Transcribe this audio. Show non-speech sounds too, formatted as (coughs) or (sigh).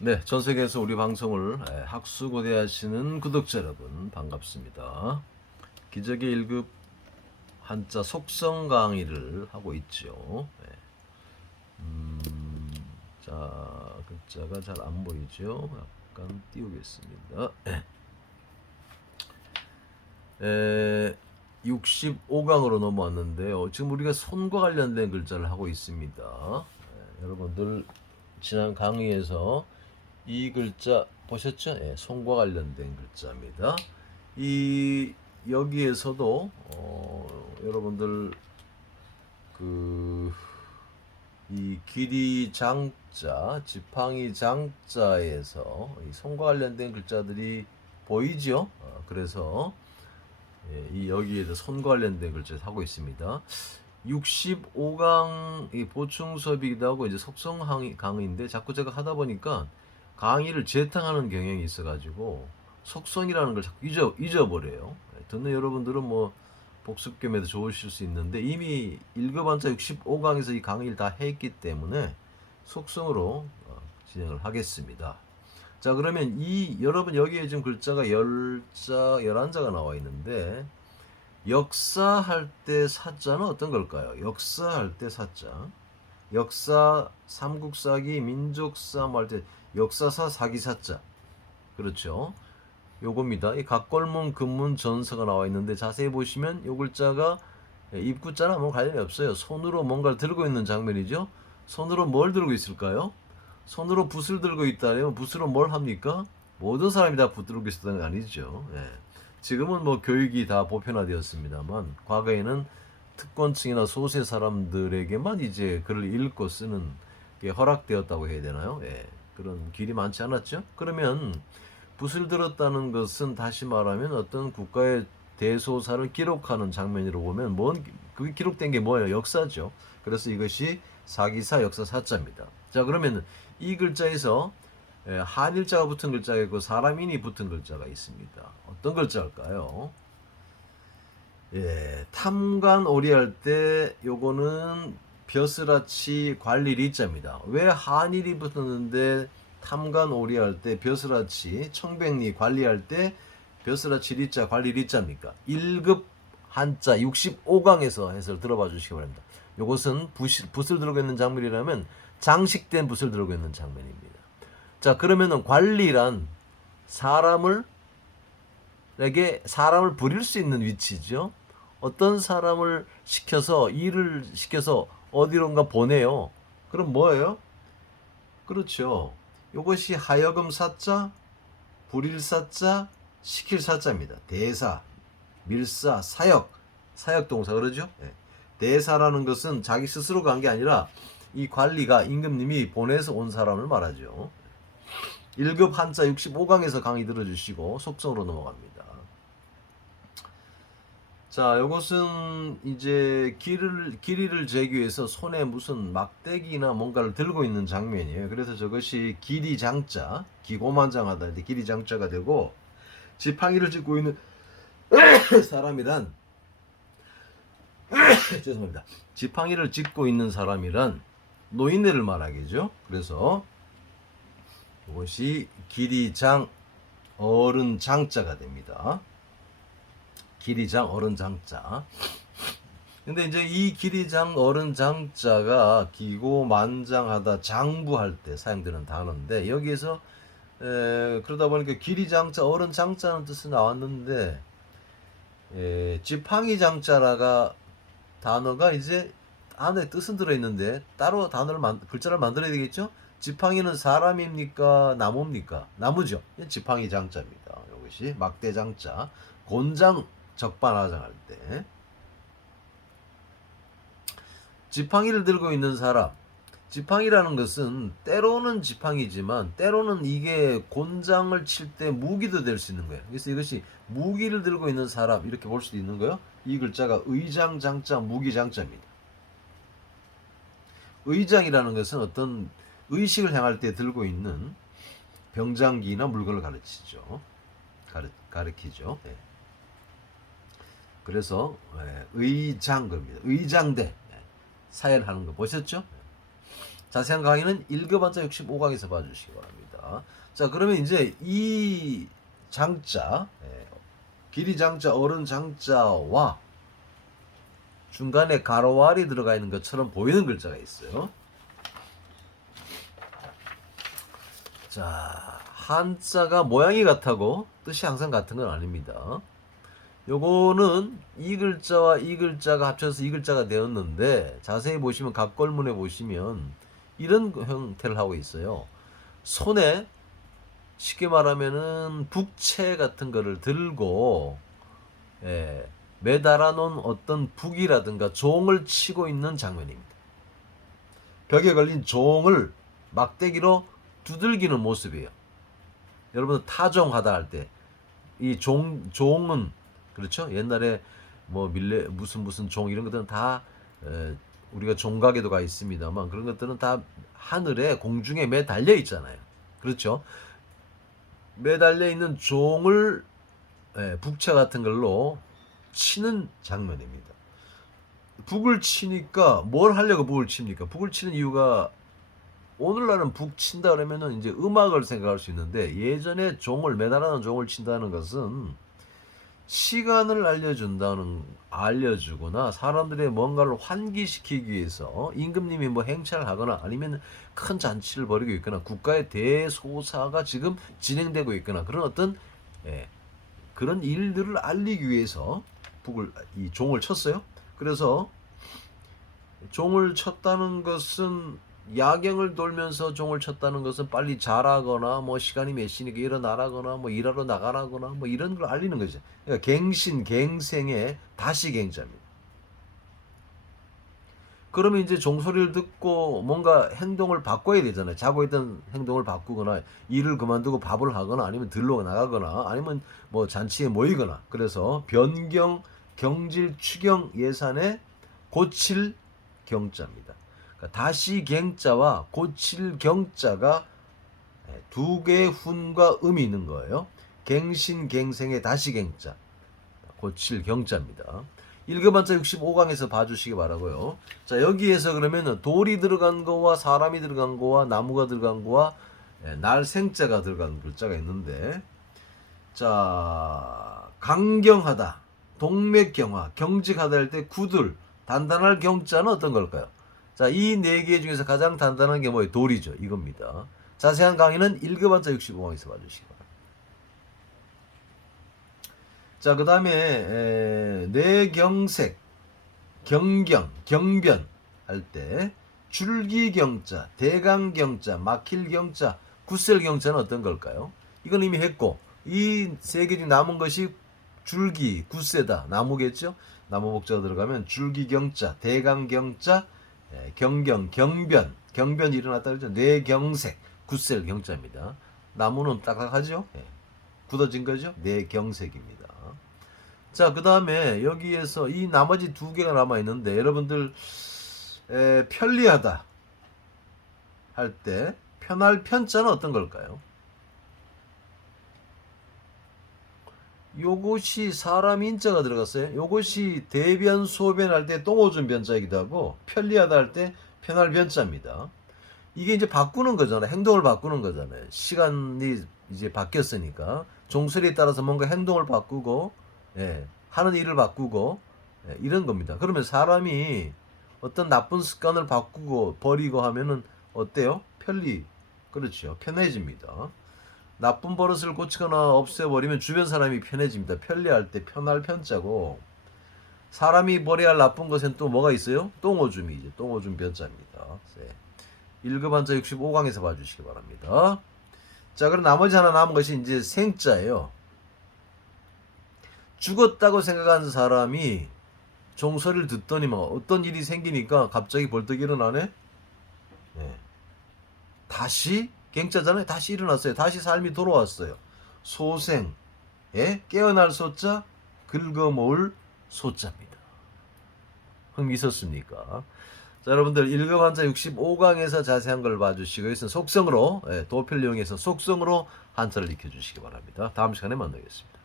네, 전 세계에서 우리 방송을 에, 학수고대하시는 구독자 여러분 반갑습니다. 기적의 1급 한자 속성 강의를 하고 있죠. 네. 음, 자, 글자가 잘 안 보이죠? 약간 띄우겠습니다. 네. 에, 65강으로 넘어왔는데요. 지금 우리가 손과 관련된 글자를 하고 있습니다. 에, 여러분들 지난 강의에서 이 글자 보셨죠? 예, 손과 관련된 글자입니다. 이 여기에서도 어, 여러분들 그 이 길이 장자, 지팡이 장자에서 이 손과 관련된 글자들이 보이죠? 어, 그래서 예, 이 여기에도 손과 관련된 글자를 하고 있습니다. 65강 이 보충 수업이기도 하고 이제 속성 강의, 강의인데 자꾸 제가 하다 보니까 강의를 재탕하는 경향이 있어가지고 속성이라는 걸 자꾸 잊어 잊어버려요. 예, 듣는 여러분들은 뭐 복습 겸해도 좋으실 수 있는데 이미 1급 한자 65강에서 이 강의를 다 했기 때문에 속성으로 어, 진행을 하겠습니다. 자 그러면 이 여러분 여기에 지금 글자가 열자 열한자가 나와 있는데 역사할 때 사자는 어떤 걸까요? 역사할 때 사자 역사 삼국사기 민족사 뭐 할 때 역사사 사기사자 그렇죠 요겁니다 이 각골문 근문 전서가 나와 있는데 자세히 보시면 요 글자가 입구자나 뭐 관련이 없어요 손으로 뭔가를 들고 있는 장면이죠 손으로 뭘 들고 있을까요? 손으로 붓을 들고 있다면 붓으로 뭘 합니까? 모든 사람이 다붓 들고 있었던 건 아니죠. 예. 지금은 뭐 교육이 다 보편화되었습니다만 과거에는 특권층이나 소수의 사람들에게만 이제 글을 읽고 쓰는 게 허락되었다고 해야 되나요? 예. 그런 길이 많지 않았죠. 그러면 붓을 들었다는 것은 다시 말하면 어떤 국가의 대소사를 기록하는 장면으로 보면 뭔 그게 기록된 게 뭐예요? 역사죠. 그래서 이것이 사기사 역사 사자입니다. 자 그러면 이 글자에서 예, 한일자가 붙은 글자가 있고 사람인이 붙은 글자가 있습니다. 어떤 글자일까요? 예, 탐관 오리할 때 요거는 벼슬아치 관리 리자입니다. 왜 한일이 붙었는데 탐관 오리할 때 벼슬아치 청백리 관리할 때 벼슬아치 리자 관리 리자입니까? 1급 한자 65강에서 해설 들어봐 주시기 바랍니다. 요것은 붓, 붓을 들고 있는 장면이라면 장식된 붓을 들고 있는 장면입니다. 자, 그러면은 관리란 사람을 에게 사람을 부릴 수 있는 위치죠. 어떤 사람을 시켜서 일을 시켜서 어디론가 보내요. 그럼 뭐예요? 그렇죠. 이것이 하여금 사자, 불일 사자, 시킬 사자입니다. 대사, 밀사, 사역, 사역 동사 그러죠? 예. 대사라는 것은 자기 스스로 간게 아니라 이 관리가 임금님이 보내서 온 사람을 말하죠. 1급 한자 65강에서 강의 들어주시고 속성으로 넘어갑니다. 자, 이것은 이제 길을 길이를 재기 위해서 손에 무슨 막대기나 뭔가를 들고 있는 장면이에요. 그래서 저것이 길이 장자, 기고만장하다 이제 길이 장자가 되고 지팡이를 짚고 있는 (coughs) 사람이란 (coughs) 죄송합니다. 지팡이를 짚고 있는 사람이란 노인네를 말하겠죠. 그래서 이것이 길이 장 어른 장자가 됩니다. 길이장 어른 장자. 근데 이제 이 길이장 어른 장자가 기고만장하다 장부할 때 사용되는 단어인데 여기에서 에, 그러다 보니까 길이장자 어른 장자는 뜻이 나왔는데 에, 지팡이 장자라가 단어가 이제 안에 뜻은 들어있는데 따로 단어를 만, 글자를 만들어야 되겠죠? 지팡이는 사람입니까? 나무입니까? 나무죠. 지팡이 장자입니다. 이것이 막대 장자. 곤장 적반하장할 때 지팡이를 들고 있는 사람. 지팡이라는 것은 때로는 지팡이지만 때로는 이게 곤장을 칠 때 무기도 될 수 있는 거예요. 그래서 이것이 무기를 들고 있는 사람 이렇게 볼 수도 있는 거예요. 이 글자가 의장 장자 무기 장자입니다. 의장이라는 것은 어떤 의식을 향할 때 들고 있는 병장기나 물건을 가르치죠. 가르, 가르치죠. 예. 그래서 예, 의장 겁니다. 의장대 예. 사열하는 거 보셨죠? 자세한 강의는 1급 한자 65강에서 봐주시기 바랍니다. 자 그러면 이제 이 장자 예, 길이 장자 어른 장자와 중간에 가로알이 들어가 있는 것처럼 보이는 글자가 있어요. 자 한자가 모양이 같다고 뜻이 항상 같은 건 아닙니다. 요거는 이 글자와 이 글자가 합쳐서 이 글자가 되었는데 자세히 보시면 각골문에 보시면 이런 형태를 하고 있어요. 손에 쉽게 말하면은 북채 같은 거를 들고 예, 매달아 놓은 어떤 북이라든가 종을 치고 있는 장면입니다. 벽에 걸린 종을 막대기로 두들기는 모습이에요. 여러분 타종하다 할 때 이 종 종은 그렇죠? 옛날에 뭐 밀레 무슨 무슨 종 이런 것들은 다 에, 우리가 종각에도 가 있습니다만 그런 것들은 다 하늘에 공중에 매달려 있잖아요. 그렇죠? 매달려 있는 종을 예, 북채 같은 걸로 치는 장면입니다. 북을 치니까 뭘 하려고 북을 칩니까? 북을 치는 이유가 오늘날은 북 친다 그러면은 이제 음악을 생각할 수 있는데 예전에 종을 매달아놓은 종을 친다는 것은 시간을 알려준다는 알려주거나 사람들의 뭔가를 환기시키기 위해서 임금님이 뭐 행차를 하거나 아니면 큰 잔치를 벌이고 있거나 국가의 대소사가 지금 진행되고 있거나 그런 어떤 예, 그런 일들을 알리기 위해서 북을 이 종을 쳤어요. 그래서 종을 쳤다는 것은 야경을 돌면서 종을 쳤다는 것은 빨리 자라거나 뭐 시간이 몇 시니까 일어나라거나 뭐 일하러 나가라거나 뭐 이런 걸 알리는 거죠. 그러니까 갱신 갱생의 다시 갱자입니다. 그러면 이제 종소리를 듣고 뭔가 행동을 바꿔야 되잖아요. 자고 있던 행동을 바꾸거나 일을 그만두고 밥을 하거나 아니면 들러 나가거나 아니면 뭐 잔치에 모이거나 그래서 변경, 경질, 추경 예산에 고칠 경자입니다. 그러니까 다시 갱자와 고칠 경자가 두 개의 훈과 음이 있는 거예요. 갱신 갱생의 다시 갱자, 고칠 경자입니다. 1급반자 65강에서 봐주시기 바라고요. 자 여기에서 그러면 돌이 들어간 거와 사람이 들어간 거와 나무가 들어간 거와 예, 날생자가 들어간 글자가 있는데 자 강경하다, 동맥경화, 경직하다 할 때 구들, 단단할 경자는 어떤 걸까요? 자, 이 네 개 중에서 가장 단단한 게 뭐예요? 돌이죠. 이겁니다. 자세한 강의는 1급반자 65강에서 봐주시기 바랍니다. 자, 그 다음에 뇌경색, 경경, 경변 할 때 줄기경자, 대강경자, 막힐경자, 굳셀경자는 어떤 걸까요? 이건 이미 했고 이 세 개 중 남은 것이 줄기, 굳세다, 나무겠죠? 나무 복자가 들어가면 줄기경자, 대강경자, 예, 경경, 경변, 경변이 일어났다 그러죠. 뇌경색, 굳셀 경자입니다. 나무는 딱딱하죠? 예, 굳어진 거죠? 뇌경색입니다. 자, 그 다음에 여기에서 이 나머지 두 개가 남아 있는데 여러분들 에, 편리하다 할 때 편할 편자는 어떤 걸까요? 요것이 사람 인자가 들어갔어요. 요것이 대변 소변할 때 똥오줌 변자이기도 하고 편리하다 할 때 편할 변자입니다. 이게 이제 바꾸는 거잖아요. 행동을 바꾸는 거잖아요. 시간이 이제 바뀌었으니까 종소리에 따라서 뭔가 행동을 바꾸고 예, 하는 일을 바꾸고 예, 이런 겁니다. 그러면 사람이 어떤 나쁜 습관을 바꾸고 버리고 하면은 어때요? 편리 그렇죠. 편해집니다. 나쁜 버릇을 고치거나 없애버리면 주변 사람이 편해집니다. 편리할 때 편할 편자고 사람이 버려야 할 나쁜 것엔 또 뭐가 있어요? 똥오줌이죠. 똥오줌 변자입니다. 네. 1급 한자 65강에서 봐주시기 바랍니다. 자, 그럼 나머지 하나 남은 것이 이제 생자예요. 죽었다고 생각하는 사람이 종소리를 듣더니만 어떤 일이 생기니까 갑자기 벌떡 일어나네? 네. 다시 갱자잖아요. 다시 일어났어요. 다시 삶이 돌아왔어요. 소생, 예? 깨어날 소자, 긁어모을 소자입니다. 흥미 있었습니까? 자, 여러분들 1급 한자 65강에서 자세한 걸 봐주시고, 속성으로, 예, 도표를 이용해서 속성으로 한자를 익혀주시기 바랍니다. 다음 시간에 만나겠습니다.